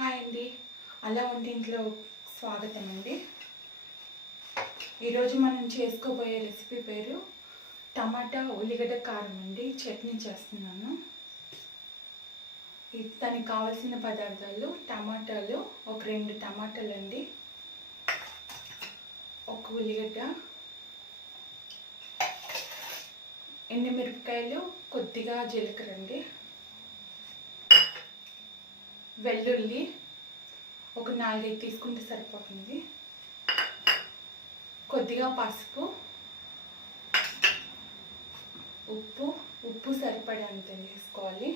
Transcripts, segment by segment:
Hi అండి, అలా వంటింట్లో స్వాగతం అండి. ఈరోజు మనం చేసుకోబోయే రెసిపీ పేరు టమాటా ఉల్లిగడ్డ కారం అండి. చట్నీ చేస్తున్నాను. దానికి కావాల్సిన పదార్థాలు టమాటాలు, ఒక 2 టమాటాలు అండి, ఒక ఉల్లిగడ్డ, ఎండుమిరపకాయలు, కొద్దిగా జీలకర్ర అండి, వెల్లుల్లి ఒక 4-5 తీసుకుంటే సరిపోతుంది, కొద్దిగా పసుపు, ఉప్పు సరిపడేంత వేసుకోవాలి.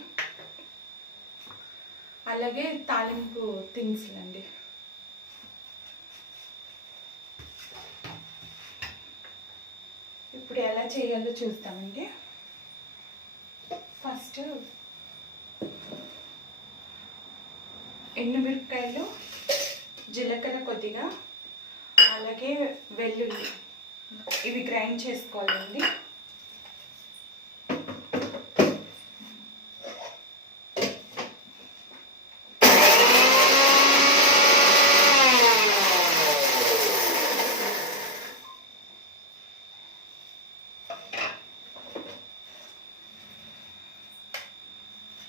అలాగే తాలింపు దినుసులండి. ఇప్పుడు ఎలా చేయాలో చూస్తామండి. ఫస్ట్ ఎండుమిరపకాయలు, జీలకర్ర కొద్దిగా, అలాగే వెల్లుల్లి ఇవి గ్రైండ్ చేసుకోవాలండి.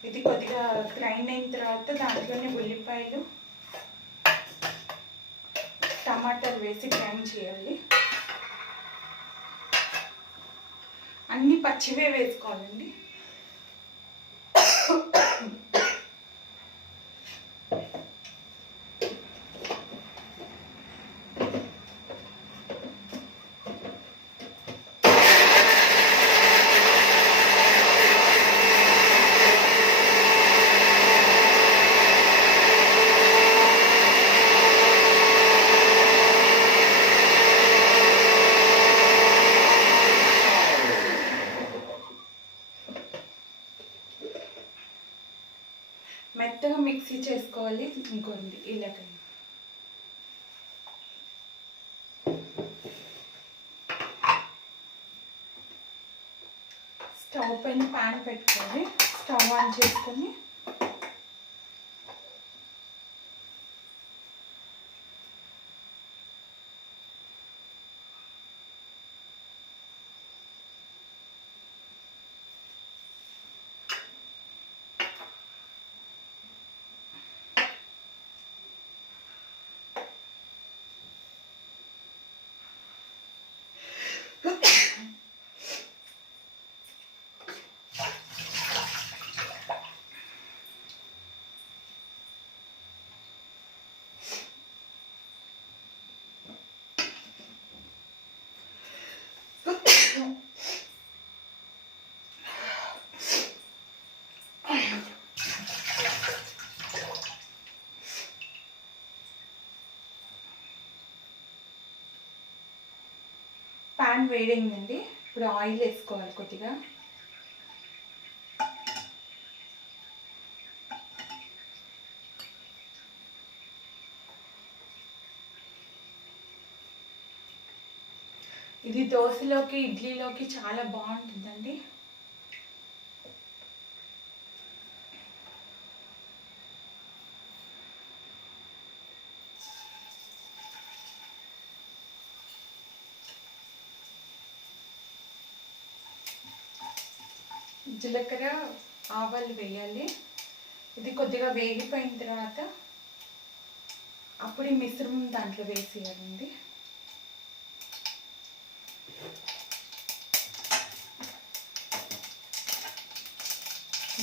ఇది కొద్దిగా గ్రైండ్ అయిన తర్వాత దాంట్లోనే ఉల్లిపాయలు, టమాటాలు వేసి గ్రైండ్ చేయాలి. అన్ని పచ్చివే వేసుకోవాలండి. మెత్తగా మిక్సీ చేసుకోవాలి. ఇంకోండి ఇలాగ స్టవ్ పైన ప్యాన్ పెట్టుకొని స్టవ్ ఆన్ చేసుకొని ప్యాన్ వేడైందండి. ఇప్పుడు ఆయిల్ వేసుకోవాలి కొద్దిగా. ఇది దోశలోకి, ఇడ్లీలోకి చాలా బాగుంటుందండి. జీలకర్ర, ఆవాలు వేయాలి. ఇది కొద్దిగా వేగిపోయిన తర్వాత అప్పుడు ఈ మిశ్రమం దాంట్లో వేసేయాలండి.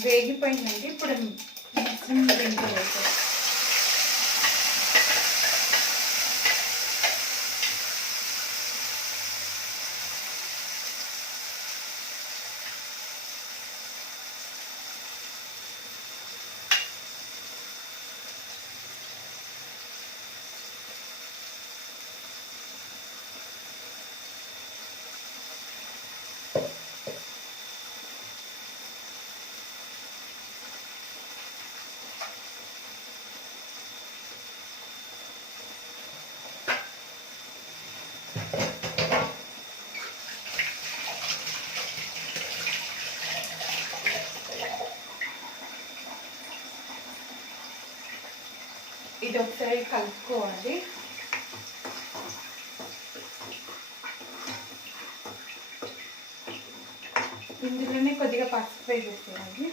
వేగిపోయిందండి. ఇప్పుడు మిశ్రమం దీంట్లో వేసేయాలి. ఇది ఒకసారి కలుపుకోవాలి. ఇందులోనే కొద్దిగా పసుపు వేసేసేయాలి.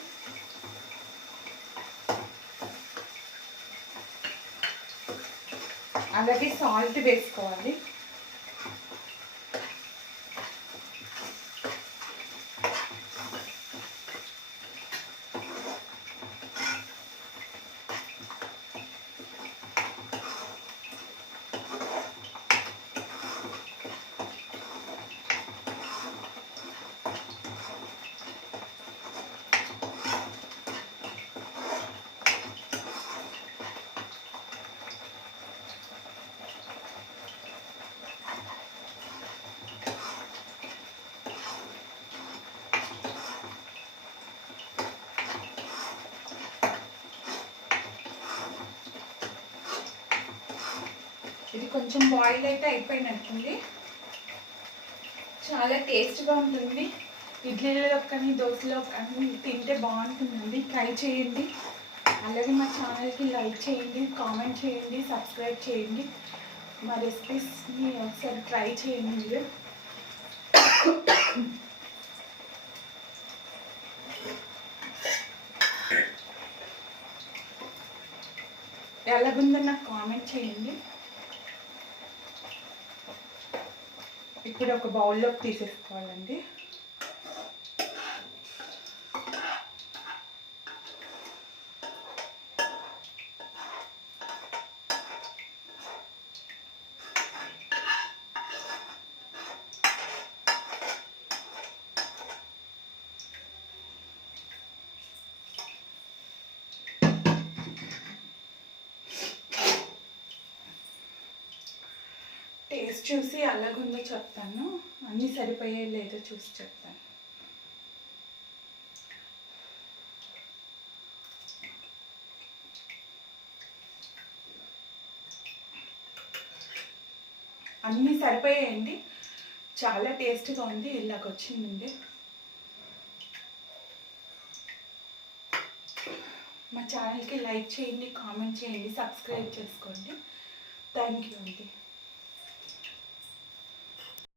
అలాగే సాల్ట్ వేసుకోవాలి. ఇది కొంచెం బాయిల్ అయితే అయిపోయినట్టుంది. చాలా టేస్ట్గా ఉంటుంది. ఇడ్లీలో కానీ దోశలో కానీ తింటే బాగుంటుందండి. ట్రై చేయండి. అలాగే మా ఛానల్కి లైక్ చేయండి, కామెంట్ చేయండి, సబ్స్క్రైబ్ చేయండి. మా రెసిపీస్ని ఒకసారి ట్రై చేయండి మీరు. ఎలాగుందో నాకు కామెంట్ చేయండి. ఇప్పుడు ఒక బౌల్లోకి తీసేసుకోవాలండి. టేస్ట్ చూసి అలాగుందో చెప్తాను. అన్నీ సరిపోయే లేదో చూసి చెప్తాను. అన్నీ సరిపోయాయండి. చాలా టేస్ట్గా ఉంది. ఇలాగొచ్చిందండి. మా ఛానల్కి లైక్ చేయండి, కామెంట్ చేయండి, సబ్స్క్రైబ్ చేసుకోండి. థ్యాంక్ యూ అండి.